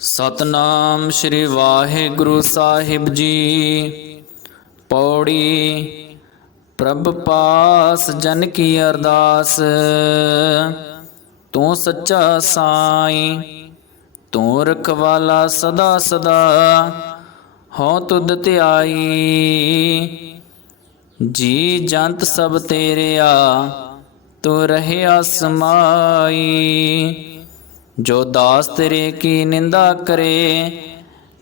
ਸਤਨਾਮ ਸ੍ਰੀ ਵਾਹਿਗੁਰੂ ਸਾਹਿਬ ਜੀ। ਪੌੜੀ, ਪ੍ਰਭ ਪਾਸ ਜਨ ਕੀ ਅਰਦਾਸ। ਤੂੰ ਸੱਚਾ ਸਾਈ, ਤੂੰ ਰਖਵਾਲਾ ਸਦਾ ਸਦਾ, ਹਉ ਤੁਧ ਧਿਆਈ। ਜੀ ਜੰਤ ਸਭ ਤੇਰਿਆ ਤੂੰ ਰਹਿਆ ਸਮਾਈ। ਜੋ ਦਾਸ ਤੇਰੇ ਕੀ ਨਿੰਦਾ ਕਰੇ,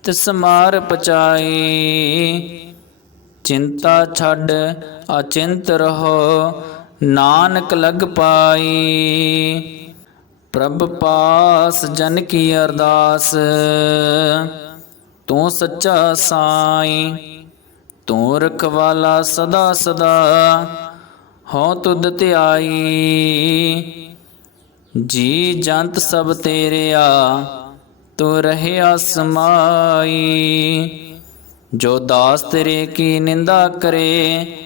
ਤਿਸ ਮਾਰ ਪਚਾਈ ਚਿੰਤਾ ਛੱਡ, ਅਚਿੰਤ ਰਹੋ, ਨਾਨਕ ਲਗ ਪਾਈ ਪ੍ਰਭ ਪਾਸ ਜਨ ਕੀ ਅਰਦਾਸ, ਤੂੰ ਸੱਚਾ ਸਾਈਂ। ਤੂੰ ਰਖਵਾਲਾ ਸਦਾ ਸਦਾ, ਹਉ ਤੁਧ ਧਿਆਈ। ਜੀ ਜੰਤ ਸਭ ਤੇਰਿਆ, ਤੂੰ ਰਹਿਆ ਸਮਾਈ ਜੋ ਦਾਸ ਤੇਰੇ ਕੀ ਨਿੰਦਾ ਕਰੇ,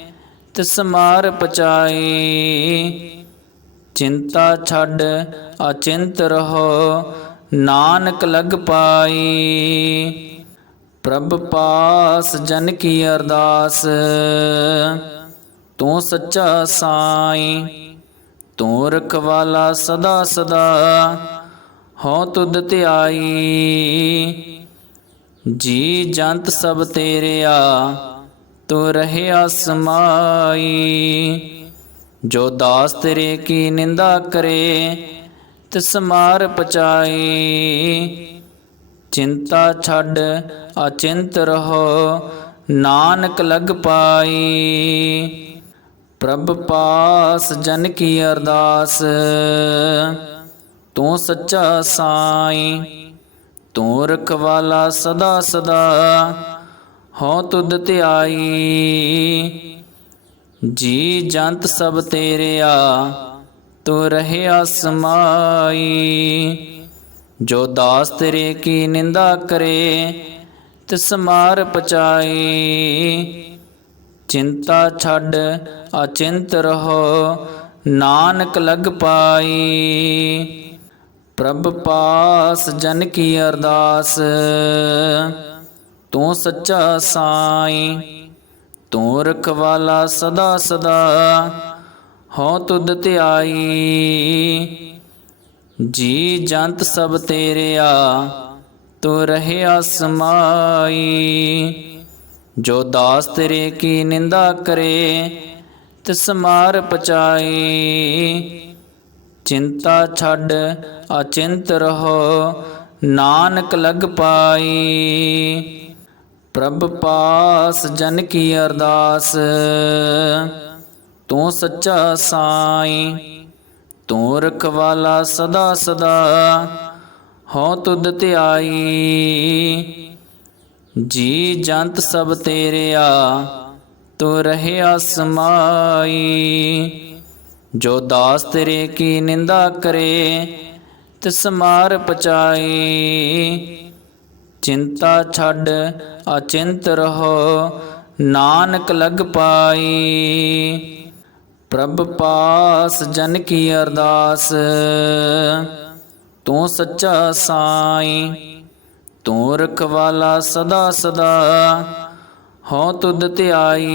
ਤਿਸ ਮਾਰ ਪਚਾਈ। ਚਿੰਤਾ ਛੱਡ, ਅਚਿੰਤ ਰਹੋ, ਨਾਨਕ ਲਗ ਪਾਈ। ਪ੍ਰਭ ਪਾਸ ਜਨ ਕੀ ਅਰਦਾਸ, ਤੂੰ ਸੱਚਾ ਸਾਈਂ। ਤੂੰ ਰਖਵਾਲਾ ਸਦਾ ਸਦਾ, ਹਉ ਤੁਧ ਧਿਆਈ। ਜੀ ਜੰਤ ਸਭ ਤੇਰਿਆ, ਤੂੰ ਰਹਿਆ ਸਮਾਈ। ਜੋ ਦਾਸ ਤੇਰੇ ਕੀ ਨਿੰਦਾ ਕਰੇ, ਤਿਸ ਮਾਰ ਪਚਾਈ। ਚਿੰਤਾ ਛੱਡ, ਅਚਿੰਤ ਰਹੋ, ਨਾਨਕ ਲਗ ਪਾਈ। ਪ੍ਰਭ ਪਾਸ ਜਨ ਕੀ ਅਰਦਾਸ। ਤੂੰ ਸੱਚਾ ਸਾਈਂ, ਤੂੰ ਰਖਵਾਲਾ ਸਦਾ ਸਦਾ, ਹਉ ਤੁਧ ਧਿਆਈ। ਜੀ ਜੰਤ ਸਭ ਤੇਰਿਆ, ਤੂੰ ਰਹਿਆ ਸਮਾਈ। ਜੋ ਦਾਸ ਤੇਰੇ ਕੀ ਨਿੰਦਾ ਕਰੇ, ਤਿਸ ਮਾਰ ਪਚਾਈ। ਚਿੰਤਾ ਛੱਡ, ਅਚਿੰਤ ਰਹੋ, ਨਾਨਕ ਲਗ ਪਾਈ। ਪ੍ਰਭ ਪਾਸ ਜਨ ਕੀ ਅਰਦਾਸ, ਤੂੰ ਸੱਚਾ ਸਾਈਂ, ਤੂੰ ਰਖਵਾਲਾ ਸਦਾ ਸਦਾ ਹਉ ਤੁਧ ਧਿਆਈ। ਜੀ ਜੰਤ ਸਭ ਤੇਰਿਆ, ਤੂੰ ਰਹਿਆ ਸਮਾਈ। ਜੋ ਦਾਸ ਤੇਰੇ ਕੀ ਨਿੰਦਾ ਕਰੇ, ਤਿਸ ਮਾਰ ਪਚਾਈ ਚਿੰਤਾ ਛੱਡ, ਅਚਿੰਤ ਰਹੋ, ਨਾਨਕ ਲਗ ਪਾਈ ਪ੍ਰਭ ਪਾਸ ਜਨ ਕੀ ਅਰਦਾਸ, ਤੂੰ ਸੱਚਾ ਸਾਈਂ। ਤੂੰ ਰਖਵਾਲਾ ਸਦਾ ਸਦਾ, ਹਉ ਤੁਧ ਧਿਆਈ। ਜੀ ਜੰਤ ਸਭ ਤੇਰਿਆ, ਤੂੰ ਰਹਿਆ ਸਮਾਈ। ਜੋ ਦਾਸ ਤੇਰੇ ਕੀ ਨਿੰਦਾ ਕਰੇ, ਤਿਸ ਮਾਰ ਪਚਾਈ। ਚਿੰਤਾ ਛੱਡ, ਅਚਿੰਤ ਰਹੋ, ਨਾਨਕ ਲਗ ਪਾਈ। ਪ੍ਰਭ ਪਾਸ ਜਨ ਕੀ ਅਰਦਾਸ, ਤੂੰ ਸੱਚਾ ਸਾਈਂ। ਤੂੰ ਰਖਵਾਲਾ ਸਦਾ ਸਦਾ, ਹਉ ਤੁਧ ਧਿਆਈ।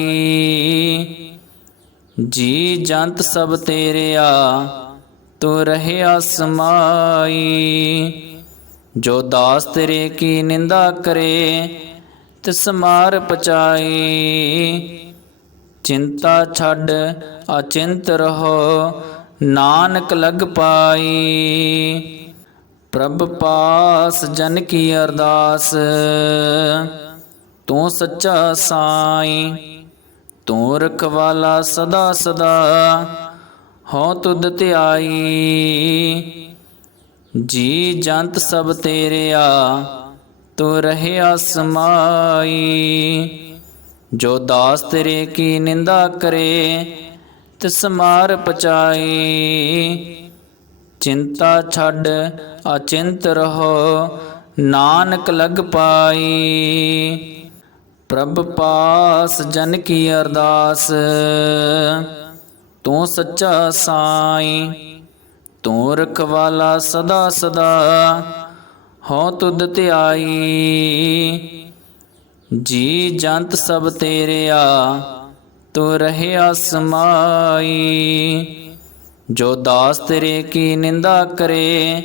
ਜੀ ਜੰਤ ਸਭ ਤੇਰਿਆ, ਤੂੰ ਰਹਿਆ ਸਮਾਈ ਜੋ ਦਾਸ ਤੇਰੇ ਕੀ ਨਿੰਦਾ ਕਰੇ, ਤਿਸ ਮਾਰ ਪਚਾਈ। ਚਿੰਤਾ ਛੱਡ, ਅਚਿੰਤ ਰਹੋ, ਨਾਨਕ ਲਗ ਪਾਈ। ਪ੍ਰਭ ਪਾਸ ਜਨ ਕੀ ਅਰਦਾਸ। ਤੂੰ ਸੱਚਾ ਸਾਈਂ, ਤੂੰ ਰਖਵਾਲਾ ਸਦਾ ਸਦਾ ਹਉ ਤੁਧ ਧਿਆਈ। ਜੀ ਜੰਤ ਸਭ ਤੇਰਿਆ, ਤੂੰ ਰਹਿਆ ਸਮਾਈ। ਜੋ ਦਾਸ ਤੇਰੇ ਕੀ ਨਿੰਦਾ ਕਰੇ, ਤਿਸ ਮਾਰ ਪਚਾਈ। ਚਿੰਤਾ ਛੱਡ, ਅਚਿੰਤ ਰਹੋ, ਨਾਨਕ ਲਗ ਪਾਈ। ਪ੍ਰਭ ਪਾਸ ਜਨ ਕੀ ਅਰਦਾਸ, ਤੂੰ ਸੱਚਾ ਸਾਈਂ, ਤੂੰ ਰਖਵਾਲਾ ਸਦਾ ਸਦਾ ਹਉ ਤੁਧ ਧਿਆਈ। ਜੀ ਜੰਤ ਸਭ ਤੇਰਿਆ ਤੂੰ ਰਹਿਆ ਸਮਾਈ। ਜੋ ਦਾਸ ਤੇਰੇ ਕੀ ਨਿੰਦਾ ਕਰੇ,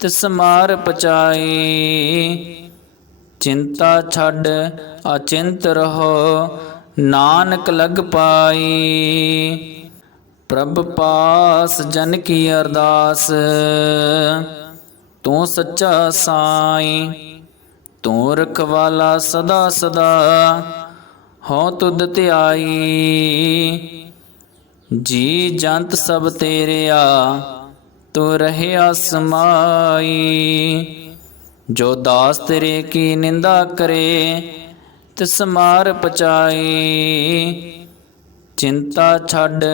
ਤਿਸ ਮਾਰ ਪਚਾਈ ਚਿੰਤਾ ਛੱਡ, ਅਚਿੰਤ ਰਹੋ, ਨਾਨਕ ਲਗ ਪਾਈ ਪ੍ਰਭ ਪਾਸ ਜਨ ਕੀ ਅਰਦਾਸ, ਤੂੰ ਸੱਚਾ ਸਾਈ। ਤੂੰ ਰਖਵਾਲਾ ਸਦਾ ਸਦਾ, ਹਉ ਤੁਧ ਧਿਆਈ। ਜੀ ਜੰਤ ਸਭ ਤੇਰਿਆ, ਤੂੰ ਰਹਿਆ ਸਮਾਈ ਜੋ ਦਾਸ ਤੇਰੇ ਕੀ ਨਿੰਦਾ ਕਰੇ, ਤਿਸ ਮਾਰ ਪਚਾਈ। ਚਿੰਤਾ ਛੱਡ,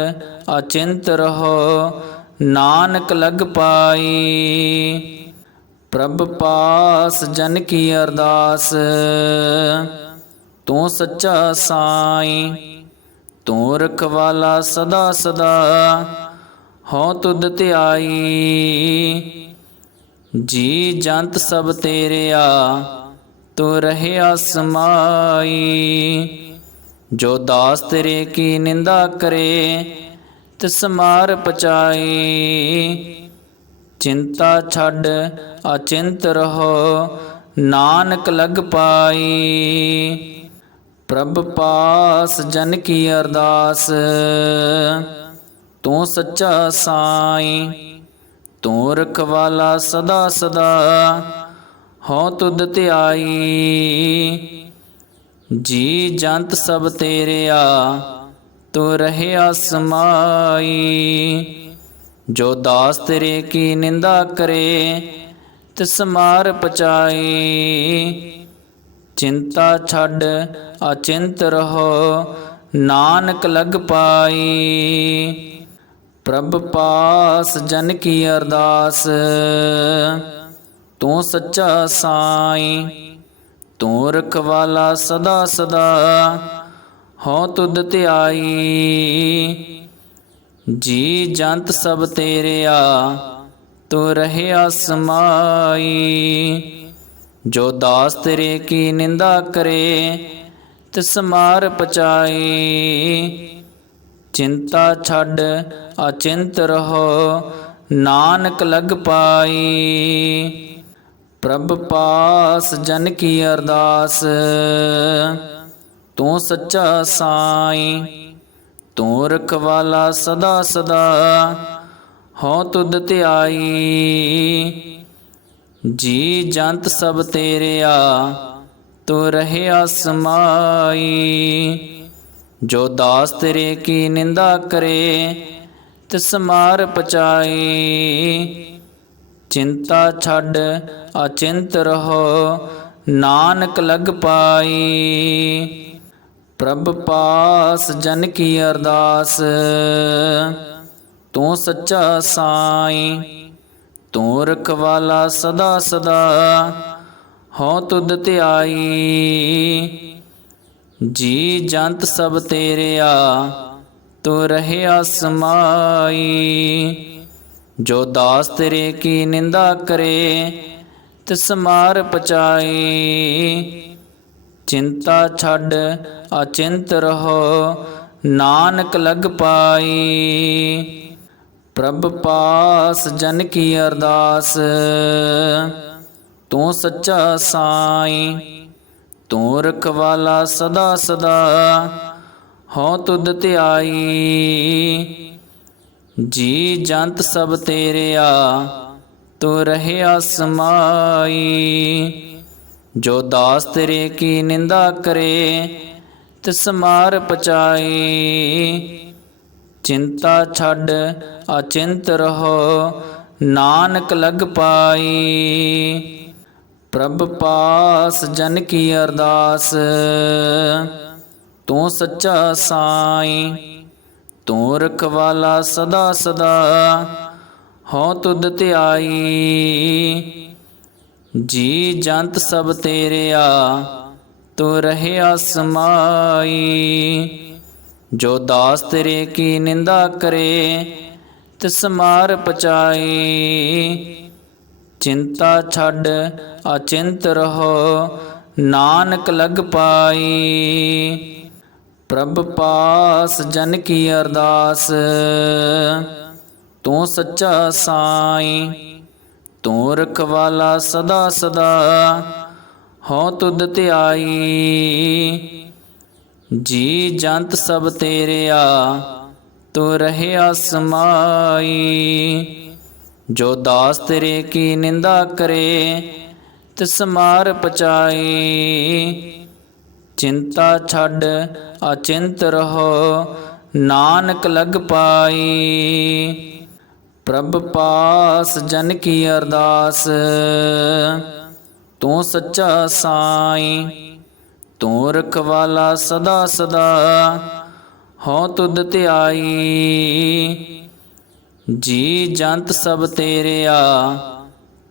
ਅਚਿੰਤ ਰਹੋ, ਨਾਨਕ ਲਗ ਪਾਈ। ਪ੍ਰਭ ਪਾਸ ਜਨ ਕੀ ਅਰਦਾਸ, ਤੂੰ ਸੱਚਾ ਸਾਈ। ਤੂੰ ਰਖਵਾਲਾ ਸਦਾ ਸਦਾ, ਹਉ ਤੁਧ ਧਿਆਈ। ਜੀ ਜੰਤ ਸਭ ਤੇਰਿਆ, ਤੂੰ ਰਹਿਆ ਸਮਾਈ ਜੋ ਦਾਸ ਤੇਰੇ ਕੀ ਨਿੰਦਾ ਕਰੇ, ਤਿਸ ਮਾਰ ਪਚਾਈ। ਚਿੰਤਾ ਛੱਡ, ਅਚਿੰਤ ਰਹੋ, ਨਾਨਕ ਲਗ ਪਾਈ। ਪ੍ਰਭ ਪਾਸ ਜਨ ਕੀ ਅਰਦਾਸ। ਤੂੰ ਸੱਚਾ ਸਾਈ, ਤੂੰ ਰਖਵਾਲਾ ਸਦਾ ਸਦਾ, ਹਉ ਤੁਧ ਧਿਆਈ। ਜੀ ਜੰਤ ਸਭ ਤੇਰਿਆ, ਤੂੰ ਰਹਿਆ ਸਮਾਈ। ਜੋ ਦਾਸ ਤੇਰੇ ਕੀ ਨਿੰਦਾ ਕਰੇ, ਤਿਸ ਮਾਰ ਪਚਾਈ। ਚਿੰਤਾ ਛੱਡ, ਅਚਿੰਤ ਰਹੋ, ਨਾਨਕ ਲਗ ਪਾਈ। ਪ੍ਰਭ ਪਾਸ ਜਨ ਕੀ ਅਰਦਾਸ, ਤੂੰ ਸੱਚਾ ਸਾਈ, ਤੂੰ ਰਖਵਾਲਾ ਸਦਾ ਸਦਾ, ਹਉ ਤੁਧ ਧਿਆਈ। ਜੀ ਜੰਤ ਸਭ ਤੇਰਿਆ ਤੂੰ ਰਹਿਆ ਸਮਾਈ। ਜੋ ਦਾਸ ਤੇਰੇ ਕੀ ਨਿੰਦਾ ਕਰੇ, ਤਿਸ ਮਾਰ ਪਚਾਈ। ਚਿੰਤਾ ਛੱਡ, ਅਚਿੰਤ ਰਹੋ, ਨਾਨਕ ਲਗ ਪਾਈ। ਪ੍ਰਭ ਪਾਸ ਜਨ ਕੀ ਅਰਦਾਸ, ਤੂੰ ਸੱਚਾ ਸਾਈ। ਤੂੰ ਰਖਵਾਲਾ ਸਦਾ ਸਦਾ ਹਉ ਤੁਧ ਧਿਆਈ। ਜੀ ਜੰਤ ਸਭ ਤੇਰਿਆ, ਤੂੰ ਰਹਿਆ ਸਮਾਈ ਜੋ ਦਾਸ ਤੇਰੇ ਕੀ ਨਿੰਦਾ ਕਰੇ, ਤਿਸ ਮਾਰ ਪਚਾਈ। ਚਿੰਤਾ ਛੱਡ, ਅਚਿੰਤ ਰਹੋ, ਨਾਨਕ ਲਗ ਪਾਈ। ਪ੍ਰਭ ਪਾਸ ਜਨ ਕੀ ਅਰਦਾਸ, ਤੂੰ ਸੱਚਾ ਸਾਈ। ਤੂੰ ਰਖਵਾਲਾ ਸਦਾ ਸਦਾ, ਹਉ ਤੁਧ ਧਿਆਈ। ਜੀ ਜੰਤ ਸਭ ਤੇਰਿਆ, ਤੂੰ ਰਹਿਆ ਸਮਾਈ। ਜੋ ਦਾਸ ਤੇਰੇ ਕੀ ਨਿੰਦਾ ਕਰੇ, ਤਿਸ ਮਾਰ ਪਚਾਈ। ਚਿੰਤਾ ਛੱਡ, ਅਚਿੰਤ ਰਹੋ, ਨਾਨਕ ਲਗ ਪਾਈ। ਪ੍ਰਭ ਪਾਸ ਜਨ ਕੀ ਅਰਦਾਸ। ਤੂੰ ਸੱਚਾ ਸਾਈ, ਤੂੰ ਰਖਵਾਲਾ ਸਦਾ ਸਦਾ, ਹਉ ਤੁਧ ਧਿਆਈ। ਜੀ ਜੰਤ ਸਭ ਤੇਰਿਆ, ਤੂੰ ਰਹਿਆ ਸਮਾਈ। ਜੋ ਦਾਸ ਤੇਰੇ ਕੀ ਨਿੰਦਾ ਕਰੇ, ਤਿਸ ਮਾਰ ਪਚਾਈ। ਚਿੰਤਾ ਛੱਡ, ਅਚਿੰਤ ਰਹੋ, ਨਾਨਕ ਲਗ ਪਾਈ। ਪ੍ਰਭ ਪਾਸ ਜਨ ਕੀ ਅਰਦਾਸ, ਤੂੰ ਸੱਚਾ ਸਾਈ, ਤੂੰ ਰਖਵਾਲਾ ਸਦਾ ਸਦਾ ਹਉ ਤੁਧ ਧਿਆਈ। ਜੀ ਜੰਤ ਸਭ ਤੇਰਿਆ, ਤੂੰ ਰਹਿਆ ਸਮਾਈ। ਜੋ ਦਾਸ ਤੇਰੇ ਕੀ ਨਿੰਦਾ ਕਰੇ, ਤਿਸ ਮਾਰ ਪਚਾਈ ਚਿੰਤਾ ਛੱਡ, ਅਚਿੰਤ ਰਹੋ, ਨਾਨਕ ਲਗ ਪਾਈ ਪ੍ਰਭ ਪਾਸ ਜਨ ਕੀ ਅਰਦਾਸ, ਤੂੰ ਸੱਚਾ ਸਾਈ। ਤੂੰ ਰਖਵਾਲਾ ਸਦਾ ਸਦਾ, ਹਉ ਤੁਧ ਧਿਆਈ। ਜੀ ਜੰਤ ਸਭ ਤੇਰਿਆ, ਤੂੰ ਰਹਿਆ ਸਮਾਈ। ਜੋ ਦਾਸ ਤੇਰੇ ਕੀ ਨਿੰਦਾ ਕਰੇ, ਤਿਸ ਮਾਰ ਪਚਾਈ। ਚਿੰਤਾ ਛੱਡ, ਅਚਿੰਤ ਰਹੋ, ਨਾਨਕ ਲਗ ਪਾਈ। ਪ੍ਰਭ ਪਾਸ ਜਨ ਕੀ ਅਰਦਾਸ, ਤੂੰ ਸੱਚਾ ਸਾਈ। ਤੂੰ ਰਖਵਾਲਾ ਸਦਾ ਸਦਾ, ਹਉ ਤੁਧ ਧਿਆਈ। ਜੀ ਜੰਤ ਸਭ ਤੇਰਿਆ,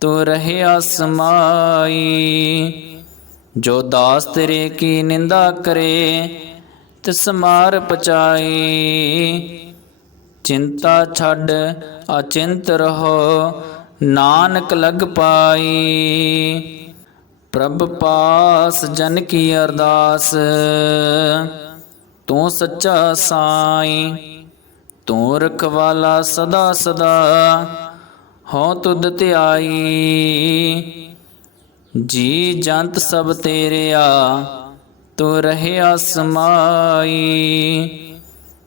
ਤੂੰ ਰਹਿਆ ਸਮਾਈ। ਜੋ ਦਾਸ ਤੇਰੇ ਕੀ ਨਿੰਦਾ ਕਰੇ, ਤਿਸ ਮਾਰ ਪਚਾਈ। ਚਿੰਤਾ ਛੱਡ, ਅਚਿੰਤ ਰਹੋ, ਨਾਨਕ ਲਗ ਪਾਈ। ਪ੍ਰਭ ਪਾਸ ਜਨ ਕੀ ਅਰਦਾਸ। ਤੂੰ ਸੱਚਾ ਸਾਈ, ਤੂੰ ਰਖਵਾਲਾ ਸਦਾ ਸਦਾ, ਹਉ ਤੁਧ ਧਿਆਈ। ਜੀ ਜੰਤ ਸਭ ਤੇਰਿਆ, ਤੂੰ ਰਹਿਆ ਸਮਾਈ।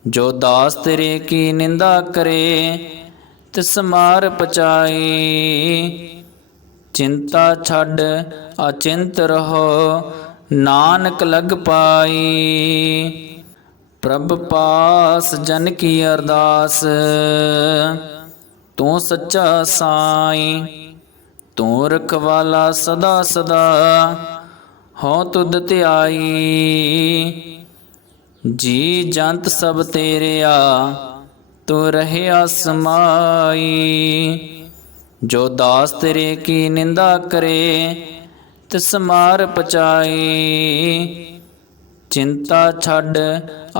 ਜੋ ਦਾਸ ਤੇਰੇ ਕੀ ਨਿੰਦਾ ਕਰੇ, ਤਿਸ ਮਾਰ ਪਚਾਈ। ਚਿੰਤਾ ਛੱਡ, ਅਚਿੰਤ ਰਹੋ, ਨਾਨਕ ਲਗ ਪਾਈ। ਪ੍ਰਭ ਪਾਸ ਜਨ ਕੀ ਅਰਦਾਸ, ਤੂੰ ਸੱਚਾ ਸਾਈ, ਤੂੰ ਰਖਵਾਲਾ ਸਦਾ ਸਦਾ ਹਉ ਤੁਧ ਧਿਆਈ। ਜੀ ਜੰਤ ਸਭ ਤੇਰਿਆ, ਤੂੰ ਰਹਿਆ ਸਮਾਈ। ਜੋ ਦਾਸ ਤੇਰੇ ਕੀ ਨਿੰਦਾ ਕਰੇ, ਤਿਸ ਮਾਰ ਪਚਾਈ ਚਿੰਤਾ ਛੱਡ,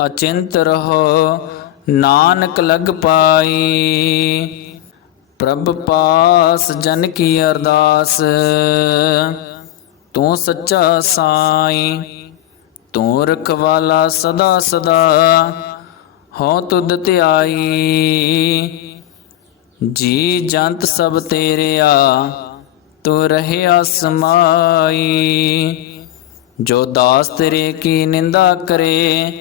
ਅਚਿੰਤ ਰਹੋ, ਨਾਨਕ ਲਗ ਪਾਈ ਪ੍ਰਭ ਪਾਸ ਜਨ ਕੀ ਅਰਦਾਸ, ਤੂੰ ਸੱਚਾ ਸਾਈ। ਤੂੰ ਰਖਵਾਲਾ ਸਦਾ ਸਦਾ, ਹਉ ਤੁਧ ਧਿਆਈ। ਜੀ ਜੰਤ ਸਭ ਤੇਰਿਆ, ਤੂੰ ਰਹਿਆ ਸਮਾਈ। ਜੋ ਦਾਸ ਤੇਰੇ ਕੀ ਨਿੰਦਾ ਕਰੇ,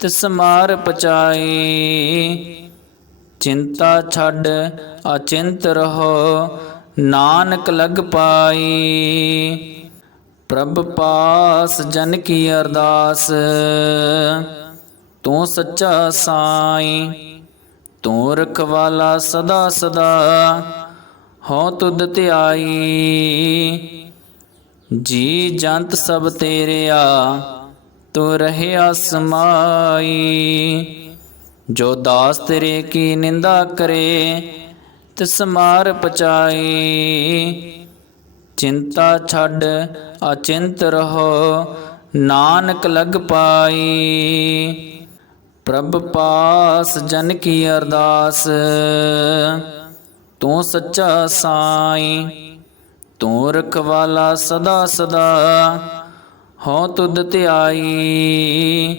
ਤਿਸ ਮਾਰ ਪਚਾਈ। ਚਿੰਤਾ ਛੱਡ, ਅਚਿੰਤ ਰਹੋ, ਨਾਨਕ ਲਗ ਪਾਈ। ਪ੍ਰਭ ਪਾਸ ਜਨ ਕੀ ਅਰਦਾਸ, ਤੂੰ ਸੱਚਾ ਸਾਈ। ਤੂੰ ਰਖਵਾਲਾ ਸਦਾ ਸਦਾ ਹਉ ਤੁਧ ਧਿਆਈ। ਜੀ ਜੰਤ ਸਭ ਤੇਰਿਆ, ਤੂੰ ਰਹਿਆ ਸਮਾਈ। ਜੋ ਦਾਸ ਤੇਰੇ ਕੀ ਨਿੰਦਾ ਕਰੇ, ਤਿਸ ਮਾਰ ਪਚਾਈ। ਚਿੰਤਾ ਛੱਡ, ਅਚਿੰਤ ਰਹੋ, ਨਾਨਕ ਲਗ ਪਾਈ। ਪ੍ਰਭ ਪਾਸ ਜਨ ਕੀ ਅਰਦਾਸ। ਤੂੰ ਸੱਚਾ ਸਾਈ, ਤੂੰ ਰਖਵਾਲਾ ਸਦਾ ਸਦਾ, ਹਉ ਤੁਧ ਧਿਆਈ।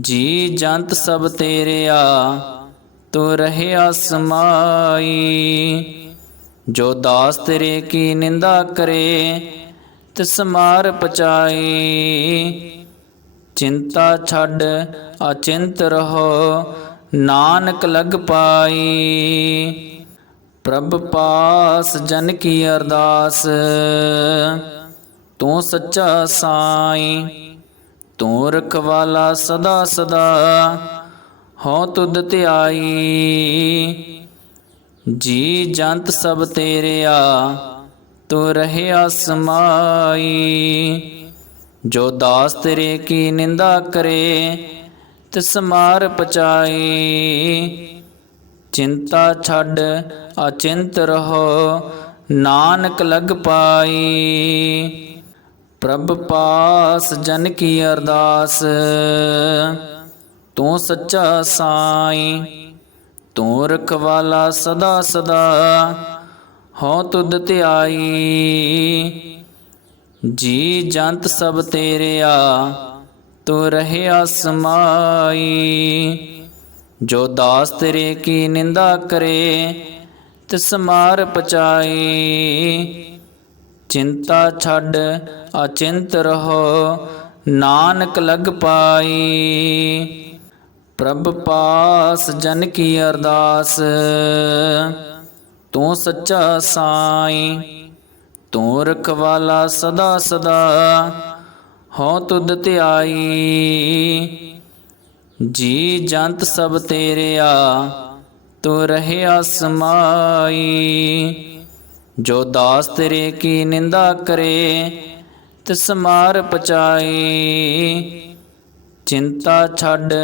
ਜੀ ਜੰਤ ਸਭ ਤੇਰਿਆ, ਤੂੰ ਰਹਿਆ ਸਮਾਈ। ਜੋ ਦਾਸ ਤੇਰੇ ਕੀ ਨਿੰਦਾ ਕਰੇ, ਤਿਸ ਮਾਰ ਪਚਾਈ। ਚਿੰਤਾ ਛੱਡ, ਅਚਿੰਤ ਰਹੋ, ਨਾਨਕ ਲਗ ਪਾਈ। ਪ੍ਰਭ ਪਾਸ ਜਨ ਕੀ ਅਰਦਾਸ, ਤੂੰ ਸੱਚਾ ਸਾਈ, ਤੂੰ ਰਖਵਾਲਾ ਸਦਾ ਸਦਾ, ਹਉ ਤੁਧ ਧਿਆਈ। ਜੀ ਜੰਤ ਸਭ ਤੇਰਿਆ ਤੂੰ ਰਹਿਆ ਸਮਾਈ। ਜੋ ਦਾਸ ਤੇਰੇ ਕੀ ਨਿੰਦਾ ਕਰੇ, ਤਿਸ ਮਾਰ ਪਚਾਈ ਚਿੰਤਾ ਛੱਡ, ਅਚਿੰਤ ਰਹੋ, ਨਾਨਕ ਲਗ ਪਾਈ ਪ੍ਰਭ ਪਾਸ ਜਨ ਕੀ ਅਰਦਾਸ, ਤੂੰ ਸੱਚਾ ਸਾਈ। ਤੂੰ ਰਖਵਾਲਾ ਸਦਾ ਸਦਾ, ਹਉ ਤੁਧ ਧਿਆਈ। ਜੀ ਜੰਤ ਸਭ ਤੇਰਿਆ, ਤੂੰ ਰਹਿਆ ਸਮਾਈ ਜੋ ਦਾਸ ਤੇਰੇ ਕੀ ਨਿੰਦਾ ਕਰੇ, ਤਿਸ ਮਾਰ ਪਚਾਈ। ਚਿੰਤਾ ਛੱਡ, ਅਚਿੰਤ ਰਹੋ, ਨਾਨਕ ਲਗ ਪਾਈ। ਪ੍ਰਭ ਪਾਸ ਜਨ ਕੀ ਅਰਦਾਸ, ਤੂੰ ਸੱਚਾ ਸਾਈ। ਤੂੰ ਰਖਵਾਲਾ ਸਦਾ ਸਦਾ, ਹਉ ਤੁਧ ਧਿਆਈ। ਜੀ ਜੰਤ ਸਭ ਤੇਰਿਆ, ਤੂੰ ਰਹਿਆ ਸਮਾਈ। ਜੋ ਦਾਸ ਤੇਰੇ ਕੀ ਨਿੰਦਾ ਕਰੇ, ਤਿਸ ਮਾਰ ਪਚਾਈ। ਚਿੰਤਾ ਛੱਡ,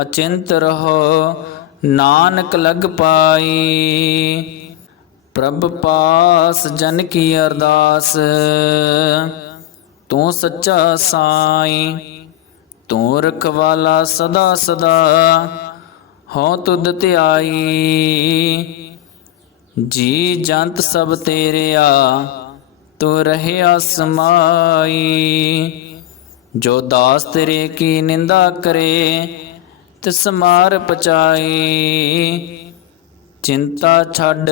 ਅਚਿੰਤ ਰਹੋ, ਨਾਨਕ ਲਗ ਪਾਈ। ਪ੍ਰਭ ਪਾਸ ਜਨ ਕੀ ਅਰਦਾਸ। ਤੂੰ ਸੱਚਾ ਸਾਈ, ਤੂੰ ਰਖਵਾਲਾ ਸਦਾ ਸਦਾ, ਹਉ ਤੁਧ ਧਿਆਈ। ਜੀ ਜੰਤ ਸਭ ਤੇਰਿਆ, ਤੂੰ ਰਹਿਆ ਸਮਾਈ। ਜੋ ਦਾਸ ਤੇਰੇ ਕੀ ਨਿੰਦਾ ਕਰੇ, ਤਿਸ ਮਾਰ ਪਚਾਈ। ਚਿੰਤਾ ਛੱਡ,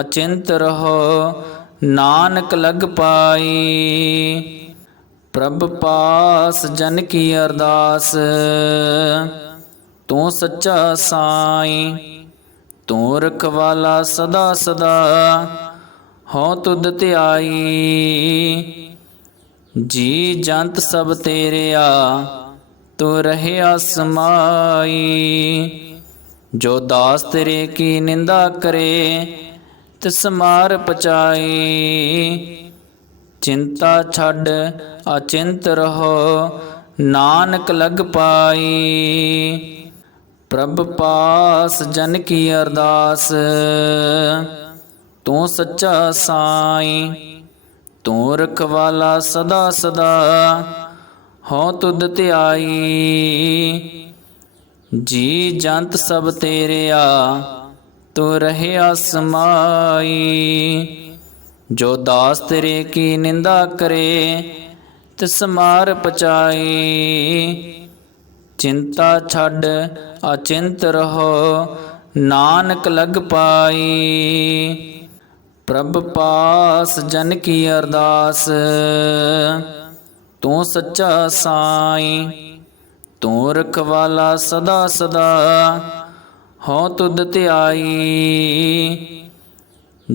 ਅਚਿੰਤ ਰਹੋ, ਨਾਨਕ ਲਗ ਪਾਈ। ਪ੍ਰਭ ਪਾਸ ਜਨ ਕੀ ਅਰਦਾਸ, ਤੂੰ ਸੱਚਾ ਸਾਈ, ਤੂੰ ਰਖਵਾਲਾ ਸਦਾ ਸਦਾ ਹਉ ਤੁਧ ਧਿਆਈ। ਜੀ ਜੰਤ ਸਭ ਤੇਰਿਆ ਤੂੰ ਰਹਿਆ ਸਮਾਈ। ਜੋ ਦਾਸ ਤੇਰੇ ਕੀ ਨਿੰਦਾ ਕਰੇ, ਤਿਸ ਮਾਰ ਪਚਾਈ ਚਿੰਤਾ ਛੱਡ, ਅਚਿੰਤ ਰਹੋ, ਨਾਨਕ ਲਗ ਪਾਈ ਪ੍ਰਭ ਪਾਸ ਜਨ ਕੀ ਅਰਦਾਸ, ਤੂੰ ਸੱਚਾ ਸਾਈ। ਤੂੰ ਰਖਵਾਲਾ ਸਦਾ ਸਦਾ, ਹਉ ਤੁਧ ਧਿਆਈ। ਜੀ ਜੰਤ ਸਭ ਤੇਰਿਆ, ਤੂੰ ਰਹਿਆ ਸਮਾਈ ਜੋ ਦਾਸ ਤੇਰੇ ਕੀ ਨਿੰਦਾ ਕਰੇ, ਤਿਸ ਮਾਰ ਪਚਾਈ। ਚਿੰਤਾ ਛੱਡ, ਅਚਿੰਤ ਰਹੋ, ਨਾਨਕ ਲਗ ਪਾਈ। ਪ੍ਰਭ ਪਾਸ ਜਨ ਕੀ ਅਰਦਾਸ, ਤੂੰ ਸੱਚਾ ਸਾਈ। ਤੂੰ ਰਖਵਾਲਾ ਸਦਾ ਸਦਾ, ਹਉ ਤੁਧ ਧਿਆਈ।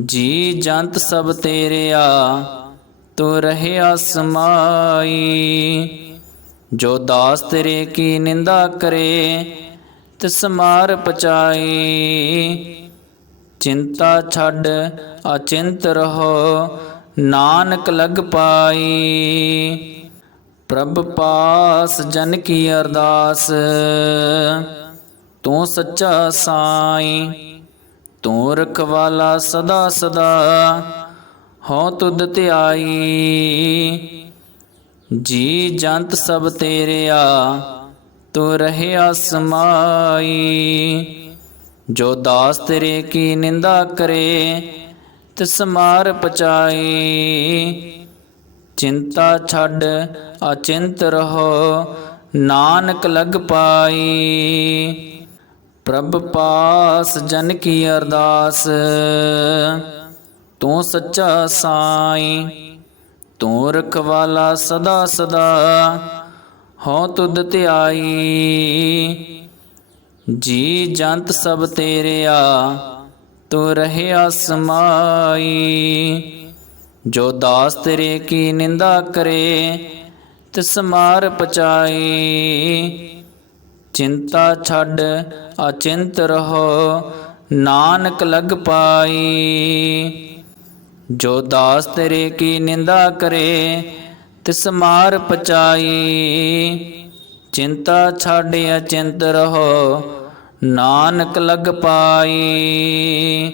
ਜੀ ਜੰਤ ਸਭ ਤੇਰਿਆ, ਤੂੰ ਰਹਿਆ ਸਮਾਈ। ਜੋ ਦਾਸ ਤੇਰੇ ਕੀ ਨਿੰਦਾ ਕਰੇ, ਤਿਸ ਮਾਰ ਪਚਾਈ। ਚਿੰਤਾ ਛੱਡ, ਅਚਿੰਤ ਰਹੋ, ਨਾਨਕ ਲਗ ਪਾਈ। ਪ੍ਰਭ ਪਾਸ ਜਨ ਕੀ ਅਰਦਾਸ। ਤੂੰ ਸੱਚਾ ਸਾਈ, ਤੂੰ ਰਖਵਾਲਾ ਸਦਾ ਸਦਾ, ਹਉ ਤੁਧ ਧਿਆਈ। ਜੀ ਜੰਤ ਸਭ ਤੇਰਿਆ, ਤੂੰ ਰਹਿਆ ਸਮਾਈ। ਜੋ ਦਾਸ ਤੇਰੇ ਕੀ ਨਿੰਦਾ ਕਰੇ, ਤਿਸ ਮਾਰ ਪਚਾਈ। ਚਿੰਤਾ ਛੱਡ, ਅਚਿੰਤ ਰਹੋ, ਨਾਨਕ ਲਗ ਪਾਈ। ਪ੍ਰਭ ਪਾਸ ਜਨ ਕੀ ਅਰਦਾਸ, ਤੂੰ ਸੱਚਾ ਸਾਈ, ਤੂੰ ਰਖਵਾਲਾ ਸਦਾ ਸਦਾ ਹਉ ਤੁਧ ਧਿਆਈ। ਜੀ ਜੰਤ ਸਭ ਤੇਰਿਆ, ਤੂੰ ਰਹਿਆ ਸਮਾਈ। ਜੋ ਦਾਸ ਤੇਰੇ ਕੀ ਨਿੰਦਾ ਕਰੇ, ਤਿਸ ਮਾਰ ਪਚਾਈ। ਚਿੰਤਾ ਛੱਡ, ਅਚਿੰਤ ਰਹੋ, ਨਾਨਕ ਲਗ ਪਾਈ। ਜੋ ਦਾਸ ਤੇਰੇ ਕੀ ਨਿੰਦਾ ਕਰੇ, ਤਿਸ ਮਾਰ ਪਚਾਈ। ਚਿੰਤਾ ਛੱਡ, ਅਚਿੰਤ ਰਹੋ, ਨਾਨਕ ਲਗ ਪਾਈ।